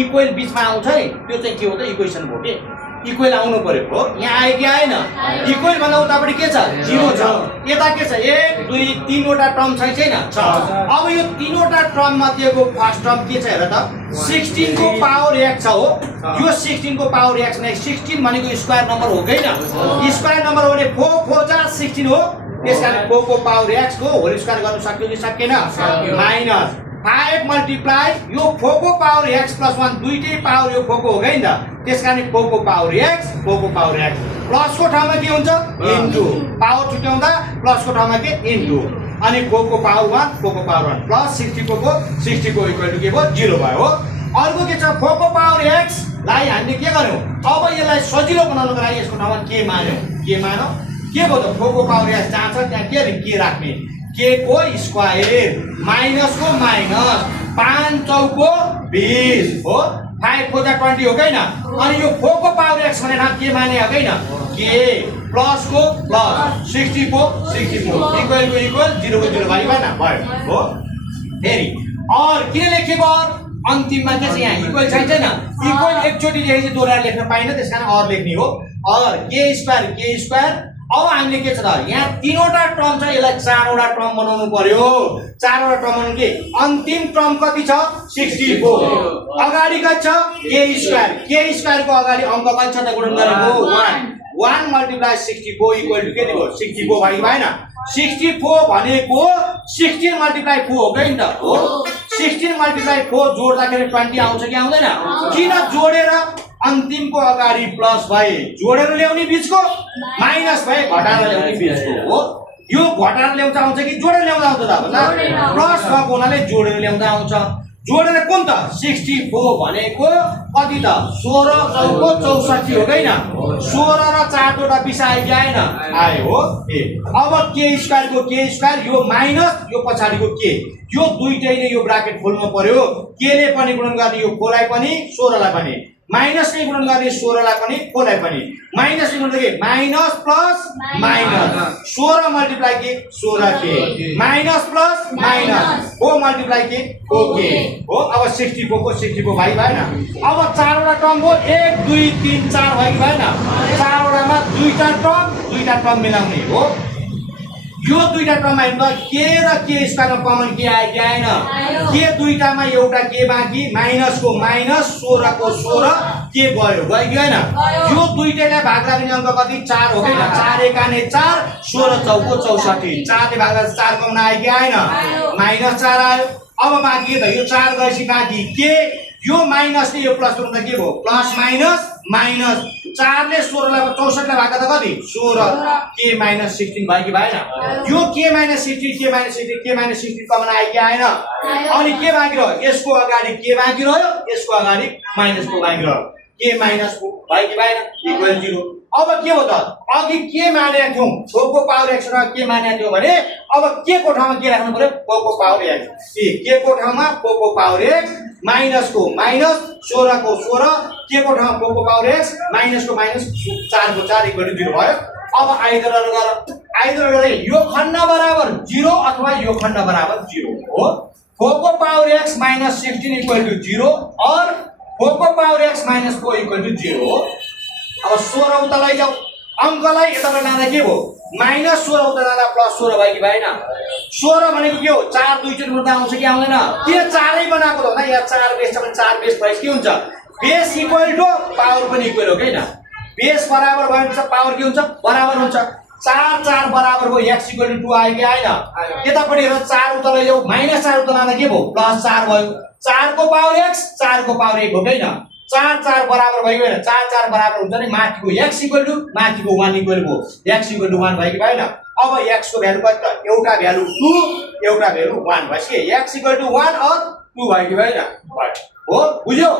equal बिचमा आउँछ नि त्यो चाहिँ के हो त इक्वेसन हो के इक्वल आउनु पर्यो हो यहाँ आयो कि आएन इक्वल भन्दा उतापट्टि के छ 0 छ यता के छ 1 2 3 वटा टर्म छैन छ अब यो 3 वटा टर्म मध्येको फर्स्ट टर्म के छ हेर त 16 को पावर x छ हो यो 16 को पावर x नै 16 भनेको स्क्वायर नम्बर हो हैन स्क्वायर नम्बर हो भने 4 4 जा 16 हो त्यसकारण 4 को पावर x को होल स्क्वायर गर्न सक्यो कि सकेन माइनस 5 मल्टिप्लाई यो 4 को पावर x प्लस 1 दुईटै पावर यो 4 को हो गयो नि त त्यसकारण 4 को पावर x 4 को पावर x प्लस को ठाउँमा के हुन्छ इन्टु पावर छुट्याउँदा प्लस को ठाउँमा के इन्टु अनि 4 को पावर 1 4 को पावर 1 प्लस 60 को इक्वल टु के भयो 0 भयो हो अर्को के छ 4 को पावर x लाई हामीले के गर्यौ अब यसलाई सजिलो बनाउनको लागि यसको ठाउँमा के मान्यौ के भयो त 4 को पावर x जहाँ छ त्यहाँ के राख्ने के को स्क्वायर माइनस को माइनस 5 चौको 20 हो 5 4 जा 20 हो हैन अनि यो 4 को पावर x भनेर के माने हो हैन के प्लस को प्लस 60 को 64 इक्वल टु इक्वल 0 को 0 भयो हो फेरि और के लेखेको अन्तिममा के छ यहाँ इक्वल छैन इक्वल एकचोटी लेखेपछि दोहोऱ्याएर लेख्न पाइन त्यसकारण और लेख्ने हो और के स्क्वायर अब हामीले के छ त यहाँ तीनवटा टर्म छ यसलाई चारवटा टर्म बनाउनु पर्यो चारवटा टर्म बनाउनु के अन्तिम टर्म कति छ 64 अगाडि कति छ के स्क्वायर को अगाडि अंक कति छ त गुणन गरेको 1 मल्टिप्लाई 64 इक्वल टु के दियो 64 भाइ भएन 64 भनेको 16 मल्टिप्लाई 4 हो नि त हो 16 मल्टिप्लाई 4 जोड्दाखेरि 20 आउँछ कि आउँदैन किन जोडेर अन्तिम को अगाडि प्लस भए जोडेर ल्याउने बीचको माइनस भए घटाएर ल्याउने बीचको हो यो घटाएर ल्याउँदा आउँछ कि जोडेर ल्याउँदा आउँछ त अब प्लस भएको हुनाले जोडेर ल्याउँदा आउँछ जोडेर कुन त 64 भनेको कति त 16 चौको 64 हो हैन 16 र 4 वटा बिसाए कि आएन आयो हो अब के स्क्वायर यो माइनस यो पछाडीको के यो दुईटैले यो ब्राकेट खोल्नु पर्यो के ले पनि गुणन गर्ने यो कोलाई पनि 16 लाई पनि माइनस ले गुणन गर्ने 16 लाई पनि कोलाई पनि माइनस ले गुणन के माइनस प्लस माइनस 16 मल्टिप्लाई के 16 के माइनस प्लस माइनस 4 मल्टिप्लाई के ओके हो अब 64 को 64 भाइ भएन अब चारवटा टर्म हो 1 2 3 4 भाइ भएन चारवटामा दुईटा टर्म मिलाउने हो यो दुईटा टर्ममा हेर्नु के र के स्क्वायरमा कमन के आयो कि आएन के दुईटामा एउटा के बाँकी माइनस को माइनस 16 को 16 के गयो कि हैन यो दुईटैलाई भाग लाग्ने अंक कति 4 हो हैन 4 एकाने 4 16 चौको 64 4 ले भाग लाग्दा 4 कमन आयो कि आएन माइनस 4 आयो अब बाँकी त यो 4 गएपछि बाँकी के यो माइनस ले यो प्लस गर्दा के भयो प्लस माइनस 4 ले 16 लाई 64 लाई भाग गर्दा कति 16 के माइनस 16 भयो कि भएन यो के माइनस 16 कमन आयो कि आएन अनि के बाँकी रह्यो यसको अगाडि के बाँकी रह्यो यसको अगाडि माइनस को बाँकी रह्यो के माइनस को भयो कि भएन इक्वल 0 अब के हो त अघि के मानेको थियौ 4 को पावर x र के मानेको थियो भने अब के को ठाउँमा के राख्नु पर्यो 4 को पावर x के को ठाउँमा 4 को पावर x माइनस को माइनस 16 को 16 के को ठाउँमा 4 को पावर x माइनस को माइनस 4 को 4 इक्वल टु 0 भयो अब आइदर गरे यो खण्ड बराबर 0 अथवा यो खण्ड बराबर 0 हो 4 को power x minus 16 equal to 0 और 4 को power x minus 4 equal to 0 हो अब 16 उता लैजाऊ अंकलाई यताबाट लाँदा के भयो माइनस 16 उता लाँदा प्लस 16 भयो कि भएन 16 भनेको के हो 4 दुईचोटि उता आउँछ कि आउँदैन के 4 नै बनाएको त यहाँ 4 बेस छ भने 4 बेस भएपछि के हुन्छ बेस इक्वल टु पावर पनि इक्वल हो हैन बेस बराबर भयो भने पावर के हुन्छ बराबर हुन्छ 4 4 बराबर हो x इक्वल टु 2 आयो कि आएन यतापटि हेर 4 उता लैजाऊ माइनस 4 उता लाँदा के भयो प्लस 4 भयो 4 को पावर x 4 को पावर 1 हो हैन 4 4 बराबर भयो हैन 4 4 बराबर हुन्छ नि माथिको x इक्वल टु माथिको 1 इक्वल भयो x इक्वल टु 1 भयो कि भएन अब x को भ्यालु कति त एउटा भ्यालु 2 एउटा भ्यालु 1 भएपछि x इक्वल टु 1 और 2 भयो कि भएन हो बुझ्यो